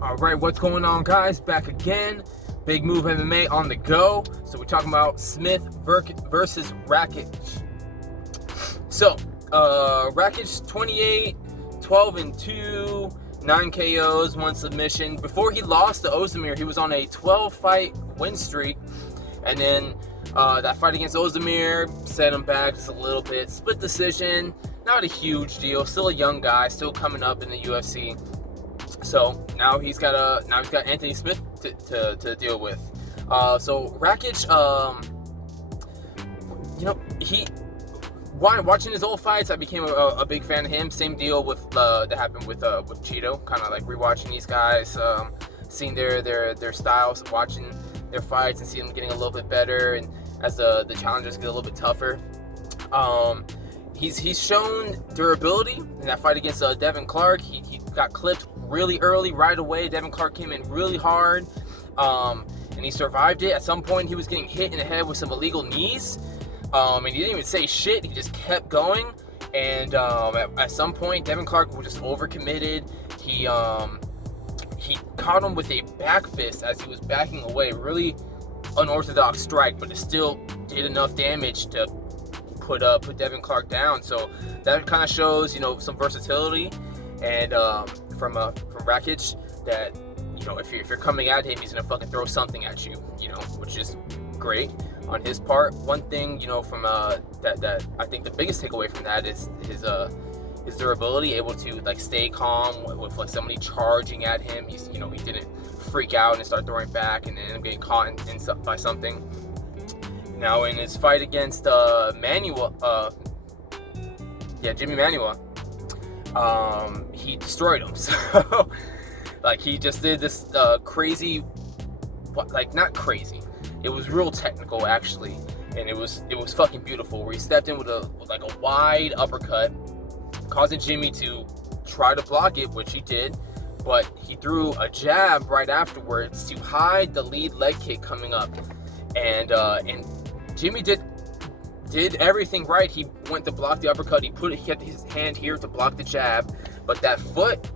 All right, what's going on, guys? Back again. Big Move MMA on the go. So we're talking about Smith versus Rakic. So, Rakic 28, 12-2, 9 KOs, 1 submission. Before he lost to Ozdemir, he was on a 12-fight win streak. And then that fight against Ozdemir set him back just a little bit. Split decision, not a huge deal. Still a young guy, still coming up in the UFC. So now he's got Anthony Smith to deal with. So Rakic, watching his old fights, I became a big fan of him. Same deal with that happened with Cheeto. Kind of like rewatching these guys, seeing their styles, watching their fights, and seeing them getting a little bit better, and as the challengers get a little bit tougher. He's shown durability in that fight against Devin Clark. He got clipped really early, right away. Devin Clark came in really hard, and he survived it. At some point, he was getting hit in the head with some illegal knees, and he didn't even say shit. He just kept going, and at some point, Devin Clark was just overcommitted. He caught him with a back fist as he was backing away. Really unorthodox strike, but it still did enough damage to put Devin Clark down. So that kind of shows, some versatility, and from Rakic, that if you're coming at him, he's gonna fucking throw something at you, which is great on his part. One thing from that I think the biggest takeaway from that is his durability, able to stay calm with somebody charging at him. He didn't freak out and start throwing back and end up getting caught by something. Now in his fight against Jimmy Manuwa, he destroyed him. So he just did this crazy, not crazy. It was real technical actually, and it was fucking beautiful. Where he stepped in with a wide uppercut, causing Jimmy to try to block it, which he did, but he threw a jab right afterwards to hide the lead leg kick coming up, and Jimmy did everything right. He went to block the uppercut. He kept his hand here to block the jab, but that foot,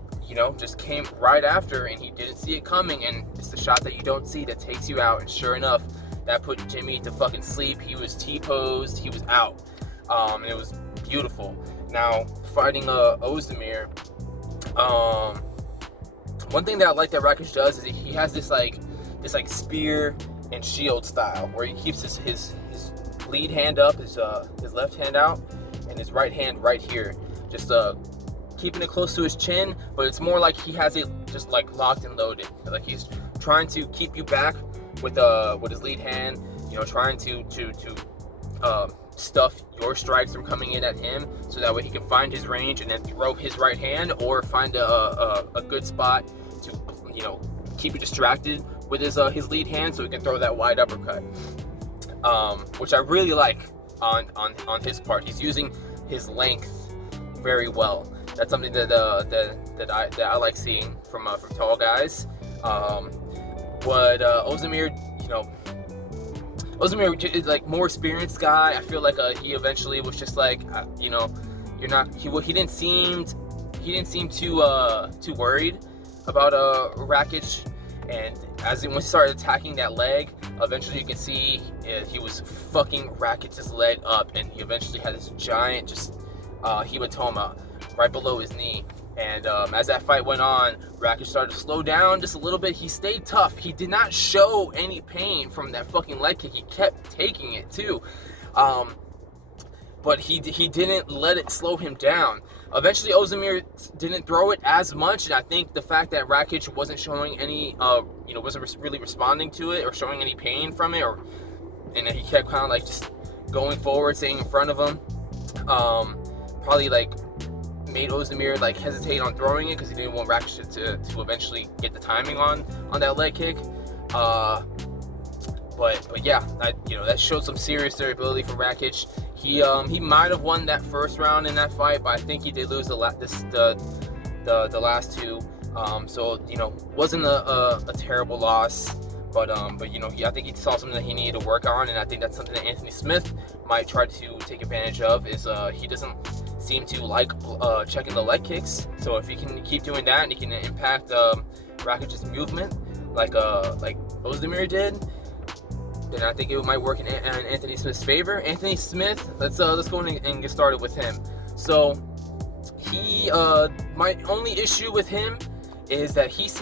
just came right after, and he didn't see it coming. And it's the shot that you don't see that takes you out. And sure enough, that put Jimmy to fucking sleep. He was T-posed. He was out, and it was beautiful. Now fighting Ozdemir, one thing that I like that Rakic does is he has this spear and shield style, where he keeps his lead hand up, his left hand out, and his right hand right here, just keeping it close to his chin. But it's more like he has it just locked and loaded, like he's trying to keep you back with his lead hand, trying to stuff your strikes from coming in at him, so that way he can find his range and then throw his right hand, or find a good spot to keep you distracted with his lead hand, so he can throw that wide uppercut, which I really like on his part. He's using his length very well. That's something that I like seeing from tall guys. But Ozdemir, Ozdemir is more experienced guy. I feel like he eventually was just you're not. He didn't seem too worried about Rakic. And once he started attacking that leg, eventually you can see he was fucking Rakic's leg up, and he eventually had this giant hematoma right below his knee. And as that fight went on, Rakic started to slow down just a little bit. He stayed tough. He did not show any pain from that fucking leg kick. He kept taking it too. But he didn't let it slow him down. Eventually, Ozdemir didn't throw it as much, and I think the fact that Rakic wasn't showing any, wasn't really responding to it or showing any pain from it, and he kept kind of just going forward, staying in front of him, probably made Ozdemir hesitate on throwing it, because he didn't want Rakic to eventually get the timing on that leg kick. But yeah, that showed some serious durability from Rakic. He might have won that first round in that fight, but I think he did lose the last two. So wasn't a terrible loss, but I think he saw something that he needed to work on, and I think that's something that Anthony Smith might try to take advantage of. Is he doesn't seem to like checking the leg kicks. So if he can keep doing that, and he can impact Rakic's movement like Ozdemir did, then I think it might work in Anthony Smith's favor. Anthony Smith, let's go in and get started with him. So he my only issue with him is that he's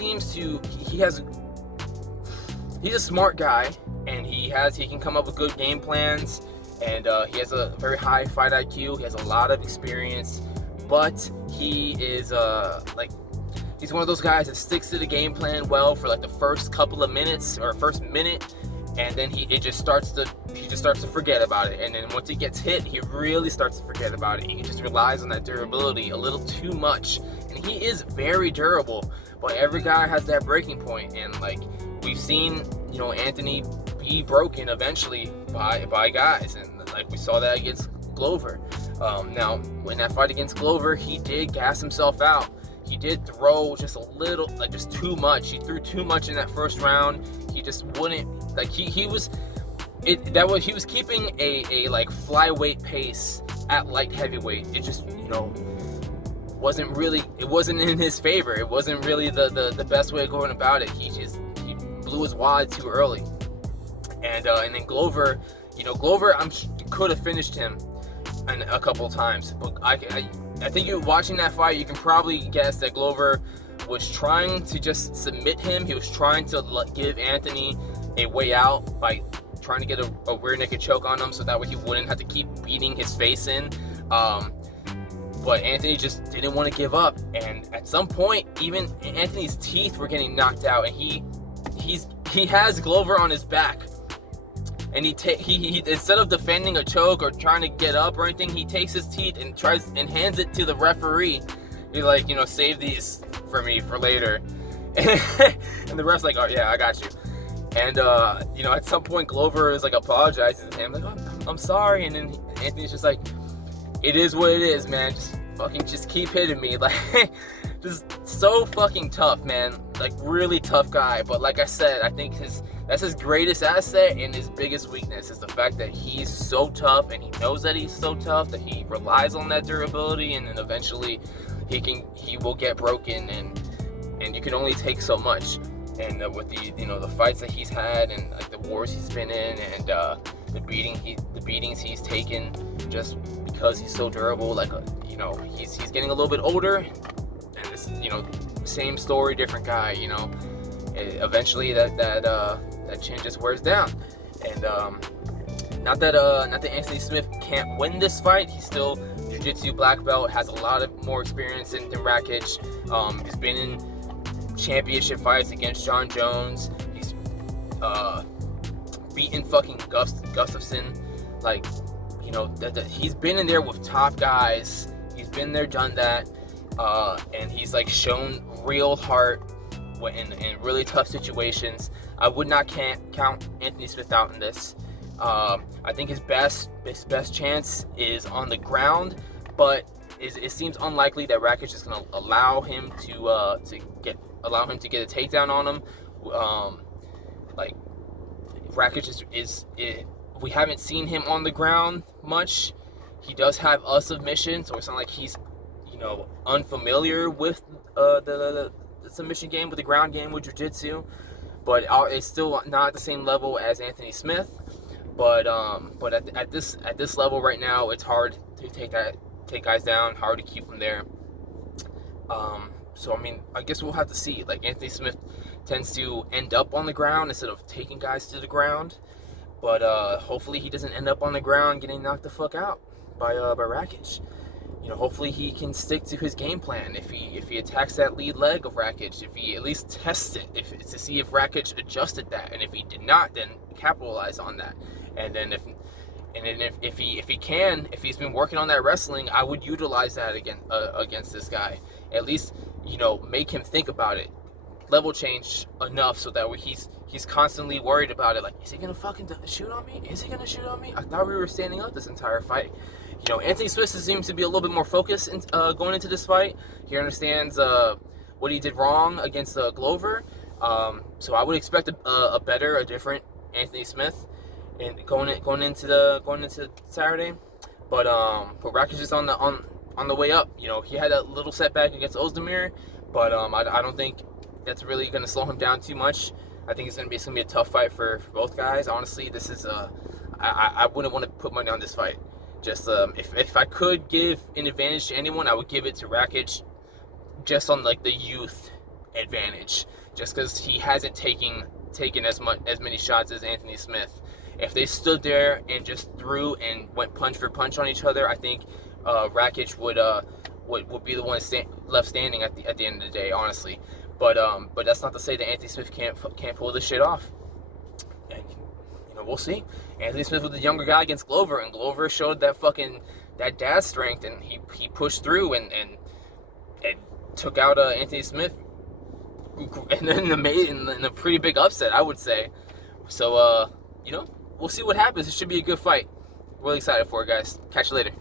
a smart guy, and he can come up with good game plans, and he has a very high fight IQ. He has a lot of experience, but he is he's one of those guys that sticks to the game plan well for like the first couple of minutes or first minute, and then he just starts to forget about it. And then once he gets hit, he really starts to forget about it. He just relies on that durability a little too much, and he is very durable. But every guy has that breaking point, and like we've seen, Anthony be broken eventually by guys, and like we saw that against Glover. Now, in that fight against Glover, he did gas himself out. He did throw just a little, just too much. He threw too much in that first round. He just wouldn't, he was keeping a like flyweight pace at light heavyweight. It just, wasn't in his favor. It wasn't really the best way of going about it. He blew his wad too early. And then Glover, Glover could have finished him a couple times, but I think you watching that fight, you can probably guess that Glover was trying to just submit him. He was trying to give Anthony a way out by trying to get a rear naked choke on him, so that way he wouldn't have to keep beating his face in. But Anthony just didn't want to give up, and at some point, even Anthony's teeth were getting knocked out, and he has Glover on his back. And he instead of defending a choke or trying to get up or anything, he takes his teeth and tries and hands it to the referee. He's like, save these for me for later. And the ref's like, oh yeah, I got you. And at some point Glover is like apologizing to him, like, oh, I'm sorry. And then Anthony's just like, it is what it is, man. Just keep hitting me. Like, just so fucking tough, man. Like, really tough guy. But like I said, I think that's his greatest asset, and his biggest weakness is the fact that he's so tough, and he knows that he's so tough that he relies on that durability, and then eventually he will get broken, and you can only take so much. And with the fights that he's had, and like the wars he's been in, and the beatings he's taken just because he's so durable, he's getting a little bit older, and this same story, different guy. Eventually that chin just wears down. And not that Anthony Smith can't win this fight. He's still jiu-jitsu black belt, has a lot of more experience than Rakic. He's been in championship fights against John Jones. He's beaten fucking Gustafsson. He's been in there with top guys. He's been there, done that, and he's shown real heart in really tough situations. I would not count Anthony Smith out in this. I think his best chance is on the ground, but it seems unlikely that Rakic is going to allow him to get a takedown on him. Rakic is we haven't seen him on the ground much. He does have a submission, so it's not like he's unfamiliar with the submission game, with the ground game, with jiu-jitsu, but it's still not the same level as Anthony Smith. But at this level right now, it's hard to take guys down, hard to keep them there. So I guess we'll have to see. Anthony Smith tends to end up on the ground instead of taking guys to the ground, but hopefully he doesn't end up on the ground getting knocked the fuck out by Rakic. Hopefully he can stick to his game plan. If he attacks that lead leg of Rakic, if he at least tests it, to see if Rakic adjusted that, and if he did not, then capitalize on that. And then if he's been working on that wrestling, I would utilize that again against this guy. At least make him think about it, level change enough so that way he's constantly worried about it. Is he gonna fucking shoot on me? Is he gonna shoot on me? I thought we were standing up this entire fight. Anthony Smith seems to be a little bit more focused going into this fight. He understands what he did wrong against Glover. So I would expect a different Anthony Smith and going into Saturday. But Rakic is on the way up. He had a little setback against Ozdemir, but I don't think that's really going to slow him down too much. I think it's going to be a tough fight for both guys. Honestly, this is I wouldn't want to put money on this fight. Just if I could give an advantage to anyone, I would give it to Rakic, just on like the youth advantage, just because he hasn't taken as many shots as Anthony Smith. If they stood there and just threw and went punch for punch on each other, I think Rakic would be the one left standing at the end of the day, honestly. But that's not to say that Anthony Smith can't pull this shit off. And we'll see. Anthony Smith was the younger guy against Glover, and Glover showed that dad strength, and he pushed through and took out Anthony Smith, and then in a pretty big upset, I would say. So we'll see what happens. It should be a good fight. Really excited for it, guys. Catch you later.